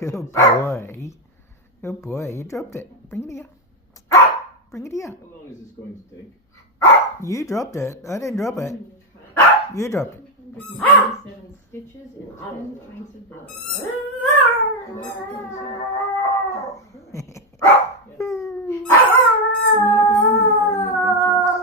Good boy. Good boy. You dropped it. Bring it here. Bring it here. How long is this going to take? You dropped it. I didn't drop it. You dropped it. 197 stitches and 10 pints of blood.